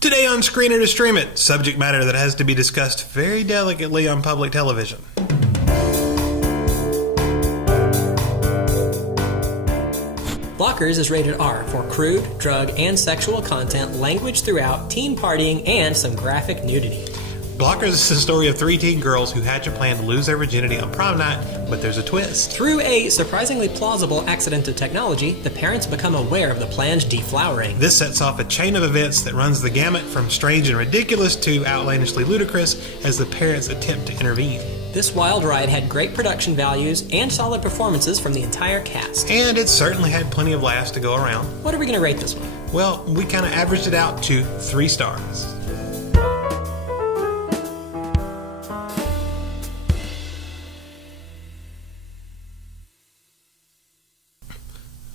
Today on Screen It or Stream It, subject matter that has to be discussed very delicately on public television. Blockers is rated R for crude, drug, and sexual content, language throughout, teen partying, and some graphic nudity. Blockers is the story of three teen girls who hatch a plan to lose their virginity on prom night, but there's a twist. Through a surprisingly plausible accident of technology, the parents become aware of the plan's deflowering. This sets off a chain of events that runs the gamut from strange and ridiculous to outlandishly ludicrous as the parents attempt to intervene. This wild ride had great production values and solid performances from the entire cast. And it certainly had plenty of laughs to go around. What are we going to rate this one? Well, we kind of averaged it out to 3 stars.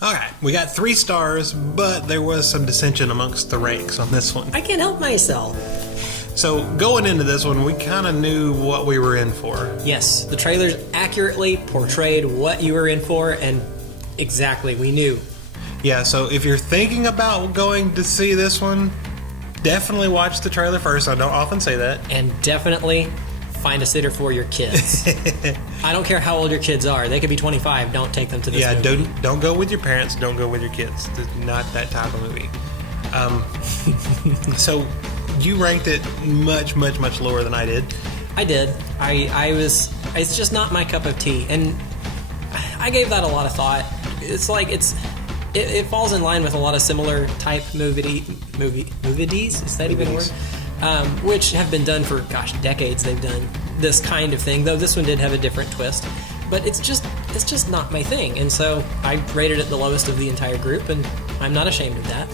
Okay, we got 3 stars, but there was some dissension amongst the ranks on this one. I can't help myself. So, going into this one, we kind of knew what we were in for. Yes, the trailers accurately portrayed what you were in for, and exactly, we knew. Yeah, so if you're thinking about going to see this one, definitely watch the trailer first. I don't often say that. And definitely find a sitter for your kids. I don't care how old your kids are. They could be 25. Don't take them to this movie. Yeah, don't go with your parents. Don't go with your kids. It's not that type of movie. So you ranked it much, much, much lower than I did. I did. It's just not my cup of tea. And I gave that a lot of thought. It's like it falls in line with a lot of similar type movies. Is that even a word? Which have been done for, decades. They've done this kind of thing, though this one did have a different twist. But it's just not my thing, and so I rated it the lowest of the entire group, and I'm not ashamed of that.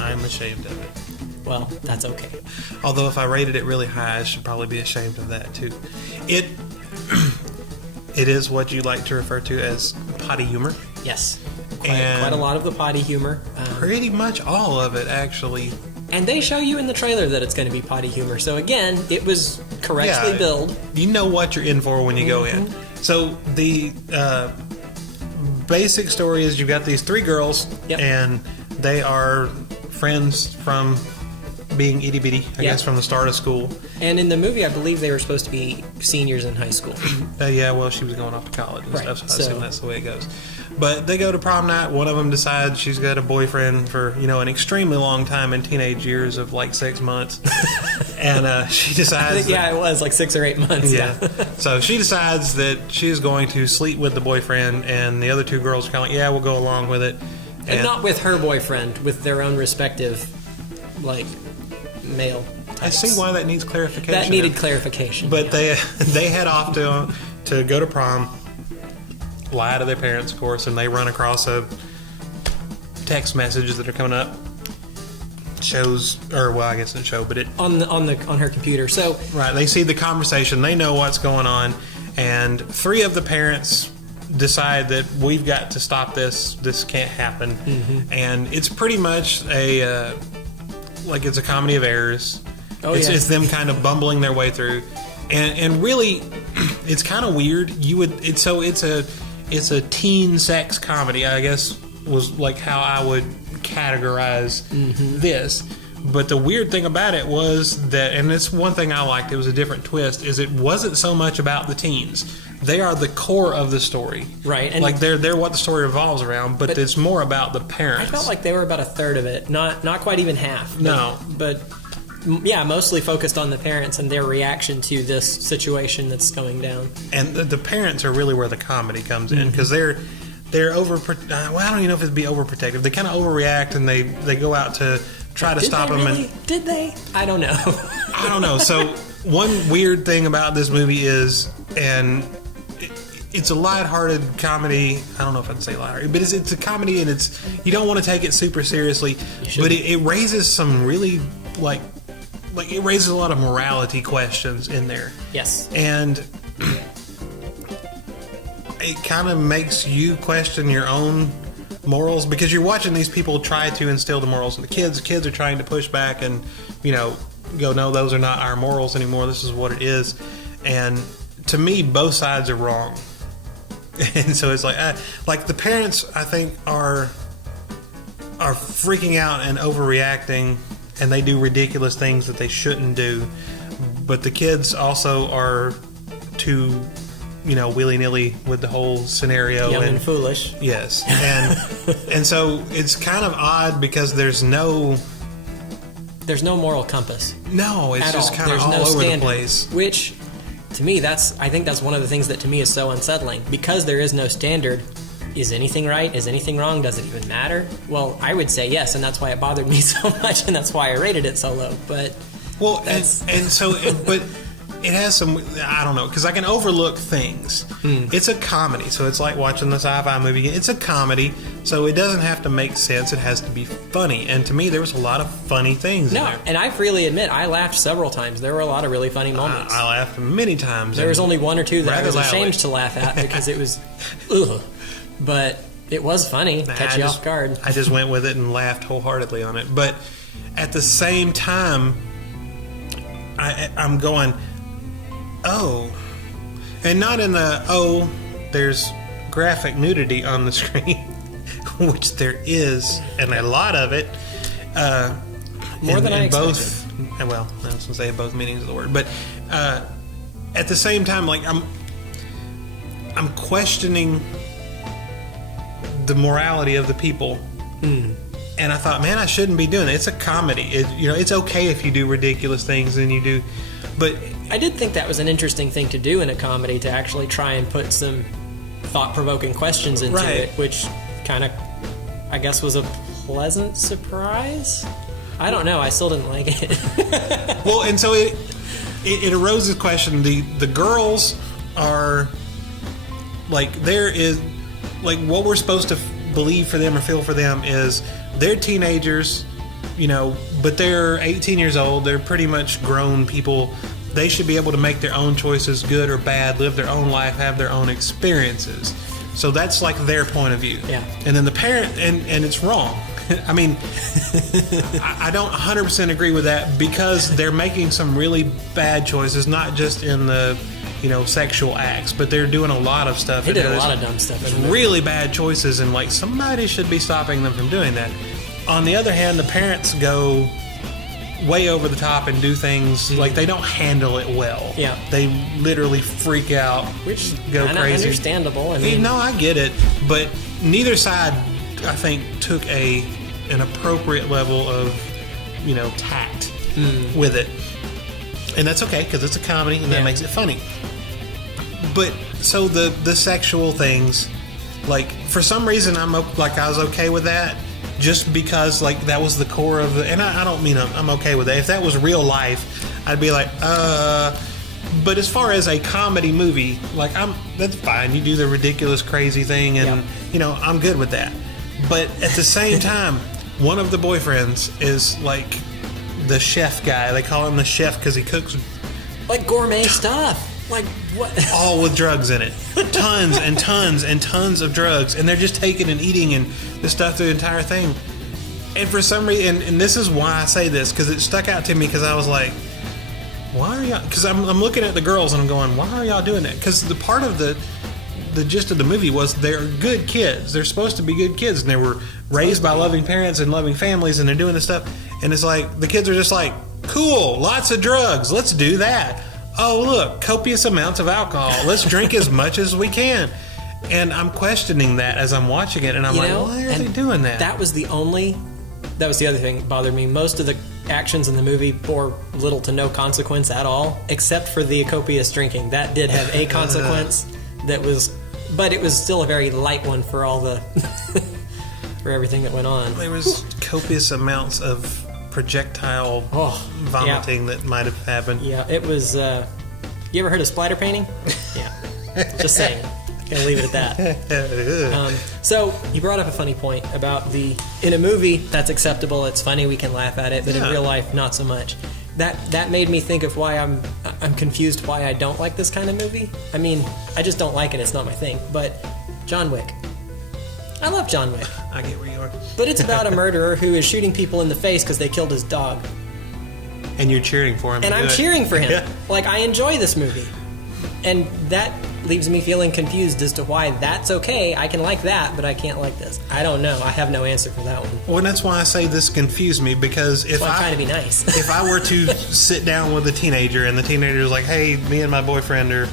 I'm ashamed of it. Well, that's okay. Although if I rated it really high, I should probably be ashamed of that too. It is what you like to refer to as potty humor. Yes, quite a lot of the potty humor. Pretty much all of it, actually. And they show you in the trailer that it's going to be potty humor. So again, it was correctly billed. You know what you're in for when you go in. So the basic story is you've got these 3 girls, and they are friends from being itty bitty, I guess, from the start of school. And in the movie, I believe they were supposed to be seniors in high school. Yeah, well, she was going off to college and stuff, so I assume that's the way it goes. But they go to prom night. One of them decides she's got a boyfriend for, an extremely long time in teenage years of like 6 months. And she decides... it was like 6 or 8 months. Yeah. So she decides that she's going to sleep with the boyfriend, and the other 2 girls are kind of like, we'll go along with it. And not with her boyfriend, with their own respective, male types. I see why that needs clarification. That needed clarification. But they head off to go to prom, lie to their parents, of course, and they run across a text messages that are coming up. I guess it show, but it on her computer. So right, they see the conversation, they know what's going on, and 3 of the parents decide that we've got to stop this. This can't happen, and it's pretty much it's a comedy of errors. It's them kind of bumbling their way through, and really, it's kind of weird. It's a teen sex comedy, I guess, was like how I would categorize this. But the weird thing about it was that, and it's one thing I liked, it was a different twist, is it wasn't so much about the teens. They are the core of the story. Right. And they're what the story revolves around, but it's more about the parents. I felt like they were about a third of it, not quite even half. But mostly focused on the parents and their reaction to this situation that's going down. And the parents are really where the comedy comes in, because they're I don't even know if it'd be overprotective. They kind of overreact, and they go out to try to stop them. Really? Did they? I don't know. I don't know. So one weird thing about this movie is, and it's a lighthearted comedy. I don't know if I'd say lighthearted, but it's a comedy, and you don't want to take it super seriously. But it raises some really it raises a lot of morality questions in there. Yes. And it kind of makes you question your own morals, because you're watching these people try to instill the morals in the kids. The kids are trying to push back and, go, no, those are not our morals anymore. This is what it is. And to me, both sides are wrong. And so it's like the parents, I think, are freaking out and overreacting, and they do ridiculous things that they shouldn't do. But the kids also are too, willy-nilly with the whole scenario. Young and foolish. Yes. And so it's kind of odd because there's no moral compass. No, it's just kind of all over the place. Which, to me, I think that's one of the things that to me is so unsettling. Because there is no standard, is anything right? Is anything wrong? Does it even matter? Well, I would say yes, and that's why it bothered me so much, and that's why I rated it so low. But but it has some, I don't know, because I can overlook things. It's a comedy, so it's like watching the sci-fi movie. It's a comedy, so it doesn't have to make sense. It has to be funny. And to me, there was a lot of funny things in there. And I freely admit, I laughed several times. There were a lot of really funny moments. I laughed many times. There was only one or two that I was ashamed loudly to laugh at because it was, ugh. But it was funny, catch you off guard. I just went with it and laughed wholeheartedly on it. But at the same time, I'm going, oh, and not in the, there's graphic nudity on the screen, which there is, and a lot of it. More than I expected. Both, well, I was going to say both meanings of the word, but at the same time, like I'm questioning the morality of the people. And I thought, man, I shouldn't be doing it. It's a comedy. It's okay if you do ridiculous things and you do, but I did think that was an interesting thing to do in a comedy, to actually try and put some thought-provoking questions into it, which kind of, I guess, was a pleasant surprise. I don't know. I still didn't like it. Well, and so it arose this question. The girls are like, there is like what we're supposed to believe for them or feel for them is they're teenagers, but they're 18 years old. They're pretty much grown people. They should be able to make their own choices, good or bad, live their own life, have their own experiences. So that's like their point of view. Yeah. And then the parent, and it's wrong. I mean, I don't 100% agree with that because they're making some really bad choices, not just in the, sexual acts, but they're doing a lot of stuff. They did a lot of dumb stuff. Really bad choices, and like somebody should be stopping them from doing that. On the other hand, the parents go way over the top and do things like they don't handle it well. Yeah. They literally freak out, which go crazy. Understandable. No, I get it, but neither side, I think, took an appropriate level of, tact with it, and that's okay because it's a comedy and that makes it funny. But so the sexual things, like for some reason I was okay with that. Just because, like, that was the core of the... And I don't mean I'm okay with that. If that was real life, I'd be like, But as far as a comedy movie, like, that's fine. You do the ridiculous, crazy thing, and, I'm good with that. But at the same time, one of the boyfriends is, like, the chef guy. They call him the chef because he cooks... Like gourmet stuff. Like, what? All with drugs in it. Tons and tons and tons of drugs. And they're just taking and eating and this stuff through the entire thing. And for some reason, and this is why I say this, because it stuck out to me, because I was like, why are y'all... Because I'm looking at the girls and I'm going, why are y'all doing that? Because the part of the gist of the movie was they're good kids. They're supposed to be good kids. And they were raised by loving parents and loving families, and they're doing this stuff. And it's like, the kids are just like, cool, lots of drugs. Let's do that. Oh, look, copious amounts of alcohol. Let's drink as much as we can. And I'm questioning that as I'm watching it, and I'm like, why are they doing that? That was the other thing that bothered me. Most of the actions in the movie bore little to no consequence at all, except for the copious drinking. That did have a consequence but it was still a very light one for all the for everything that went on. There was copious amounts of projectile vomiting that might have happened. Yeah, it was... you ever heard of splatter painting? Yeah. Just saying. Gonna leave it at that. So, you brought up a funny point about in a movie, that's acceptable, it's funny, we can laugh at it, but in real life, not so much. That made me think of why I'm confused why I don't like this kind of movie. I mean, I just don't like it, it's not my thing. But John Wick. I love John Wick. I get where you are. But it's about a murderer who is shooting people in the face because they killed his dog. And you're cheering for him. And I'm cheering for him. Yeah. Like, I enjoy this movie. And that leaves me feeling confused as to why that's okay. I can like that, but I can't like this. I don't know. I have no answer for that one. Well, and that's why I say this confused me, because if I'm trying to be nice. if I were to sit down with a teenager and the teenager is like, "Hey, me and my boyfriend are,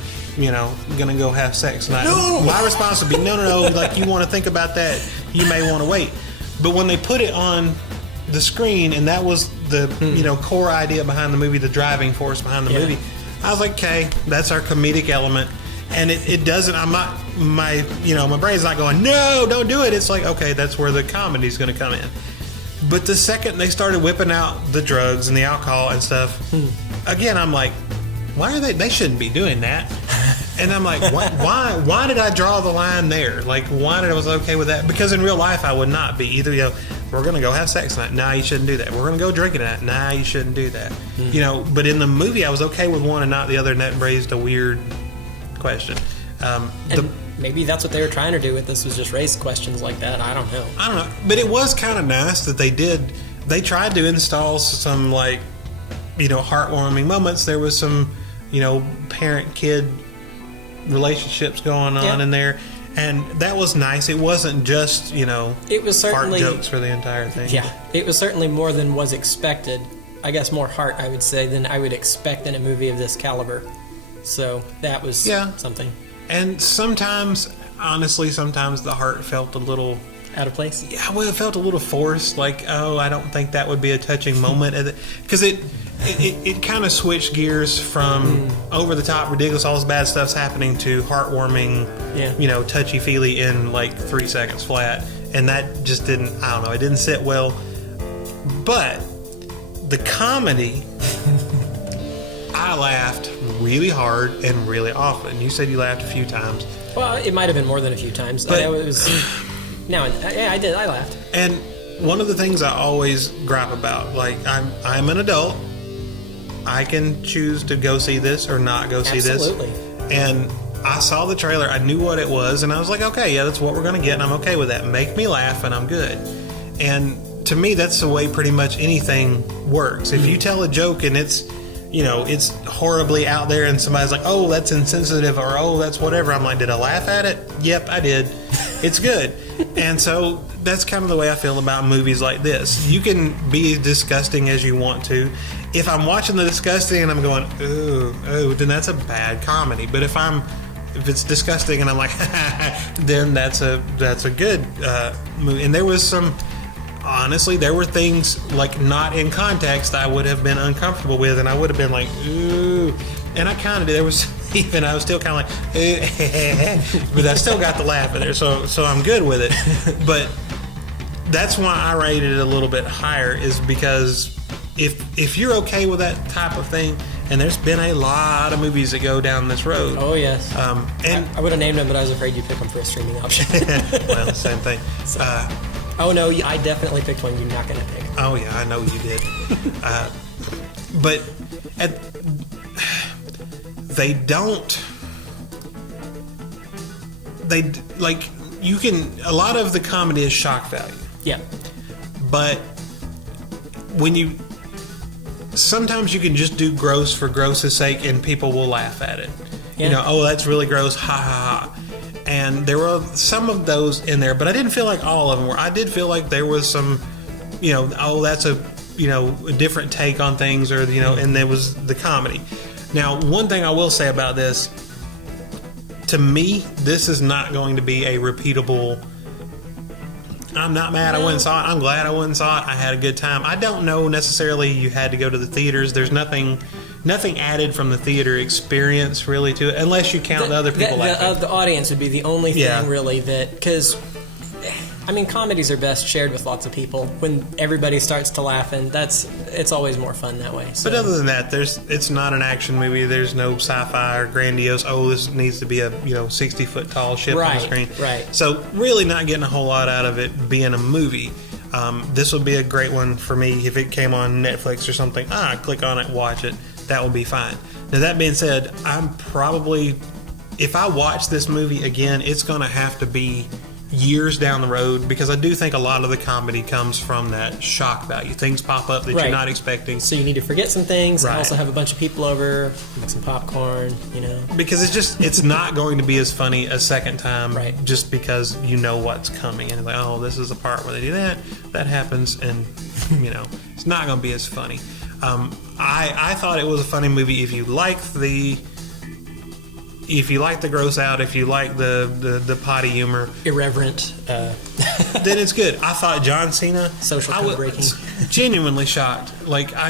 gonna go have sex tonight," No! My response would be, "No. Like, you want to think about that? You may want to wait." But when they put it on the screen, and that was the core idea behind the movie, the driving force behind the movie, I was like, okay, that's our comedic element. And it doesn't, I'm not, my brain's not going, no, don't do it. It's like, okay, that's where the comedy's going to come in. But the second they started whipping out the drugs and the alcohol and stuff, again, I'm like, why are they shouldn't be doing that. And I'm like, why did I draw the line there? Like, why did I was okay with that? Because in real life, I would not be. Either, we're going to go have sex tonight. Nah, you shouldn't do that. We're going to go drinking tonight. Nah, you shouldn't do that. But in the movie, I was okay with one and not the other, and that raised a weird question. And maybe that's what they were trying to do with this, was just raise questions like that. I don't know. But it was kind of nice that they tried to install some, like, heartwarming moments. There was some, parent-kid relationships going on in there, and that was nice. It wasn't just it was certainly heart jokes for the entire thing. Yeah, it was certainly more than was expected. I guess more heart, I would say, than I would expect in a movie of this caliber. So that was something. And sometimes the heart felt a little out of place. Yeah, well, it felt a little forced. Like, oh, I don't think that would be a touching moment, because it kind of switched gears from over the top, ridiculous, all this bad stuff's happening, to heartwarming, touchy feely in like 3 seconds flat, and that just didn't. I don't know. It didn't sit well. But the comedy, I laughed really hard and really often. You said you laughed a few times. Well, it might have been more than a few times. But it was. No, I did. I laughed. And one of the things I always gripe about, like, I'm an adult. I can choose to go see this or not go see this. Absolutely. And I saw the trailer. I knew what it was, and I was like, okay, yeah, that's what we're going to get, and I'm okay with that. Make me laugh, and I'm good. And to me, that's the way pretty much anything works. If you tell a joke and it's horribly out there, and somebody's like, oh, that's insensitive, or oh, that's whatever, I'm like, did I laugh at it? Yep, I did. It's good. And so that's kind of the way I feel about movies like this. You can be as disgusting as you want to. If I'm watching the disgusting and I'm going, ooh, then that's a bad comedy. But if it's disgusting and I'm like, then that's a good movie. And there was honestly, there were things, like, not in context I would have been uncomfortable with, and I would have been like, ooh. And I kind of did. There was even, I was still kind of like, but I still got the laugh in there, so I'm good with it. But that's why I rated it a little bit higher, is because if you're okay with that type of thing, and there's been a lot of movies that go down this road. Oh, yes. And I would have named them, but I was afraid you'd pick them for a streaming option. Well, same thing. So. Oh, no, I definitely picked one you're not going to pick. Oh, yeah, I know you did. But a lot of the comedy is shock value. Yeah. But sometimes you can just do gross for gross's sake, and people will laugh at it. Yeah. Oh, that's really gross, ha ha ha. And there were some of those in there, but I didn't feel like all of them were. I did feel like there was some, oh, that's a different take on things, or, and there was the comedy. Now, one thing I will say about this, to me, this is not going to be a repeatable. I'm not mad I went and saw it. I'm glad I went and saw it. I had a good time. I don't know necessarily you had to go to the theaters. There's nothing added from the theater experience really to it, unless you count the other people laughing. The audience would be the only thing really that, because I mean, comedies are best shared with lots of people. When everybody starts to laugh, and it's always more fun that way. So. But other than that, it's not an action movie. There's no sci-fi or grandiose. Oh, this needs to be a 60-foot tall ship on the screen. Right. So really, not getting a whole lot out of it being a movie. This would be a great one for me if it came on Netflix or something. Click on it, watch it. That will be fine. Now, that being said, I'm probably, if I watch this movie again, it's going to have to be years down the road, because I do think a lot of the comedy comes from that shock value. Things pop up that Right. you're not expecting. So you need to forget some things and Right. also have a bunch of people over, make some popcorn, Because it's not going to be as funny a second time, Right. just because you know what's coming. And it's like, oh, this is the part where they do that happens, and, it's not going to be as funny. I thought it was a funny movie if you like the gross out, if you like the potty humor, irreverent. then it's good. I thought John Cena, Social I code breaking. genuinely shocked.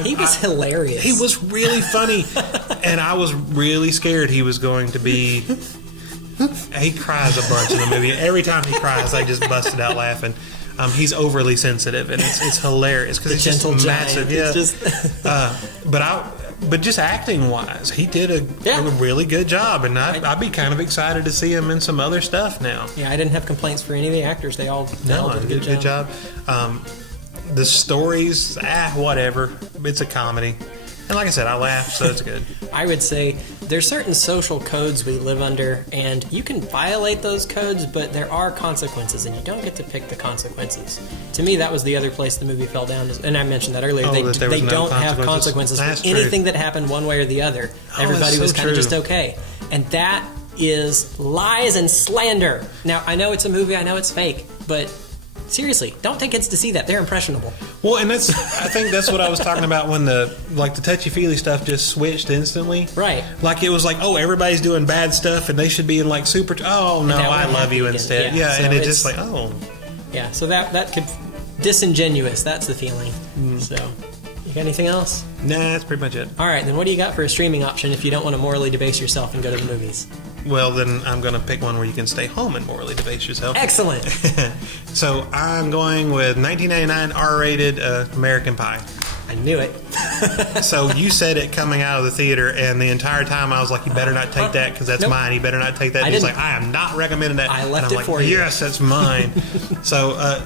He was hilarious. He was really funny, and I was really scared he was going to be. He cries a bunch in the movie. Every time he cries, I just busted out laughing. He's overly sensitive, and it's hilarious because it's gentle just giant. massive. Yeah, It's just but just acting wise, he did a really good job, and I'd be kind of excited to see him in some other stuff now. Yeah, I didn't have complaints for any of the actors. They all did a Did a good job. The stories, whatever. It's a comedy, and like I said, I laughed, so it's good. I would say there's certain social codes we live under, and you can violate those codes, but there are consequences, and you don't get to pick the consequences. To me, that was the other place the movie fell down, and I mentioned that earlier. They don't have consequences for anything that happened one way or the other. Everybody was kind of just okay. And that is lies and slander. Now, I know it's a movie, I know it's fake, but seriously, don't take kids to see that. They're impressionable. Well, and I think that's what I was talking about when the touchy-feely stuff just switched instantly. Right. Like it was like, oh, everybody's doing bad stuff and they should be in like super, oh no, I love you instead. Yeah, so and it's just like, oh. Yeah, so that could, disingenuous, that's the feeling. So, you got anything else? Nah, that's pretty much it. All right, then what do you got for a streaming option if you don't want to morally debase yourself and go to the movies? Well, then I'm going to pick one where you can stay home and morally debase yourself. Excellent. So I'm going with 1999 R-rated American Pie. I knew it. So you said it coming out of the theater, and the entire time I was like, you better not take that because that's mine. You better not take that. And he's like, I am not recommending that. I left and I'm it for you. Yes, that's mine. So,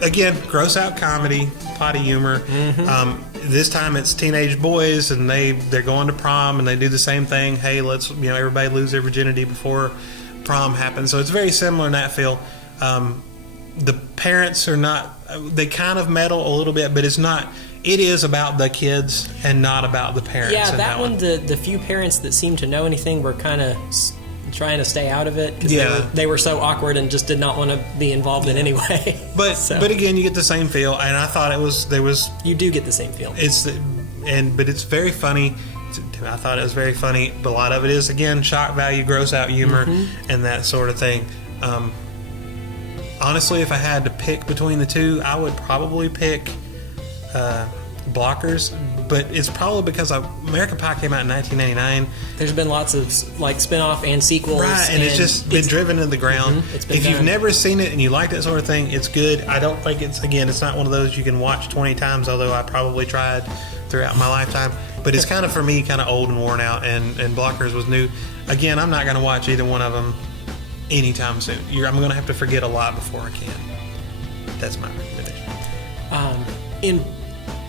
again, gross out comedy, potty humor. Mm-hmm. This time it's teenage boys, and they're going to prom, and they do the same thing. Hey, let's everybody lose their virginity before prom happens. So it's very similar in that feel. The parents are not. They kind of meddle a little bit, but it's not. It is about the kids and not about the parents. Yeah, that one. The few parents that seemed to know anything were kind of trying to stay out of it because they were so awkward and just did not want to be involved in any way. But again, you get the same feel, and I thought you do get the same feel. But it's very funny. I thought it was very funny. But a lot of it is, again, shock value, gross out humor, and that sort of thing. Honestly, if I had to pick between the two, I would probably pick Blockers, but it's probably because American Pie came out in 1999. There's been lots of spin-off and sequels, right? And it's just been driven to the ground. If you've never seen it and you like that sort of thing, it's good. I don't think it's not one of those you can watch 20 times. Although I probably tried throughout my lifetime, but it's kind of for me kind of old and worn out. And Blockers was new. Again, I'm not going to watch either one of them anytime soon. I'm going to have to forget a lot before I can. That's my recommendation. In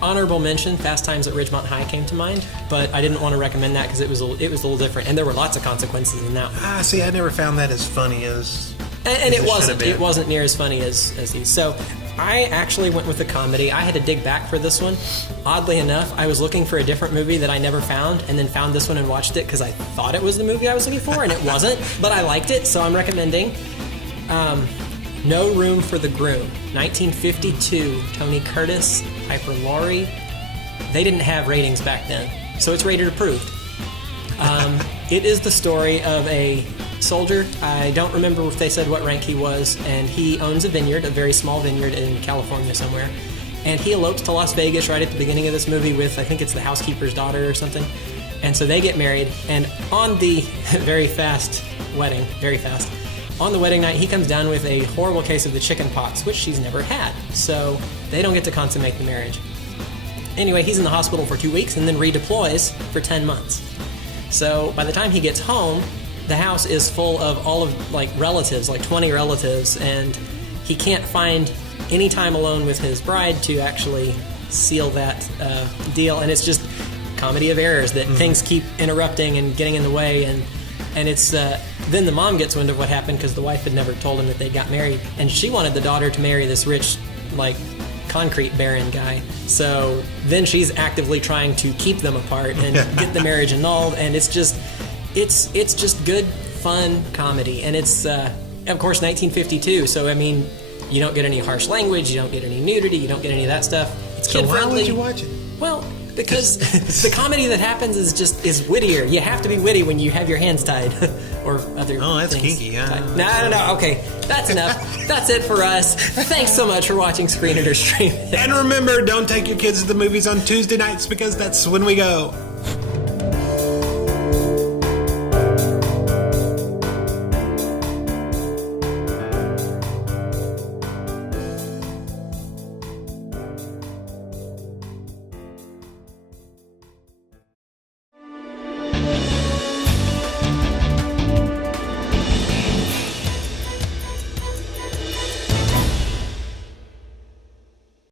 honorable mention, Fast Times at Ridgemont High came to mind, but I didn't want to recommend that because it was a little different, and there were lots of consequences in that one. See, I never found that as funny as. And it wasn't. It wasn't near as funny as these. So I actually went with a comedy. I had to dig back for this one. Oddly enough, I was looking for a different movie that I never found, and then found this one and watched it because I thought it was the movie I was looking for, and it wasn't. But I liked it, so I'm recommending. No Room for the Groom, 1952. Tony Curtis, Piper Laurie. They didn't have ratings back then, so it's rated approved. It is the story of a soldier. I don't remember if they said what rank he was, and he owns a vineyard, a very small vineyard in California somewhere. And he elopes to Las Vegas right at the beginning of this movie with, I think it's the housekeeper's daughter or something. And so they get married, and on the very fast wedding, on the wedding night, he comes down with a horrible case of the chicken pox, which she's never had. So they don't get to consummate the marriage. Anyway, he's in the hospital for 2 weeks and then redeploys for 10 months. So by the time he gets home, the house is full of all of relatives, 20 relatives, and he can't find any time alone with his bride to actually seal that deal. And it's just comedy of errors that things keep interrupting and getting in the way, and And it's then the mom gets wind of what happened because the wife had never told him that they got married, and she wanted the daughter to marry this rich, like, concrete baron guy. So then she's actively trying to keep them apart and get the marriage annulled. And it's just good, fun comedy. And it's of course 1952. So I mean, you don't get any harsh language, you don't get any nudity, you don't get any of that stuff. It's So kid why friendly. would you watch it? Well, because the comedy that happens is wittier. You have to be witty when you have your hands tied, or other. Oh, that's things kinky, yeah. tied. No. Okay, that's enough. That's it for us. Thanks so much for watching Screen It or Stream It. And remember, don't take your kids to the movies on Tuesday nights because that's when we go.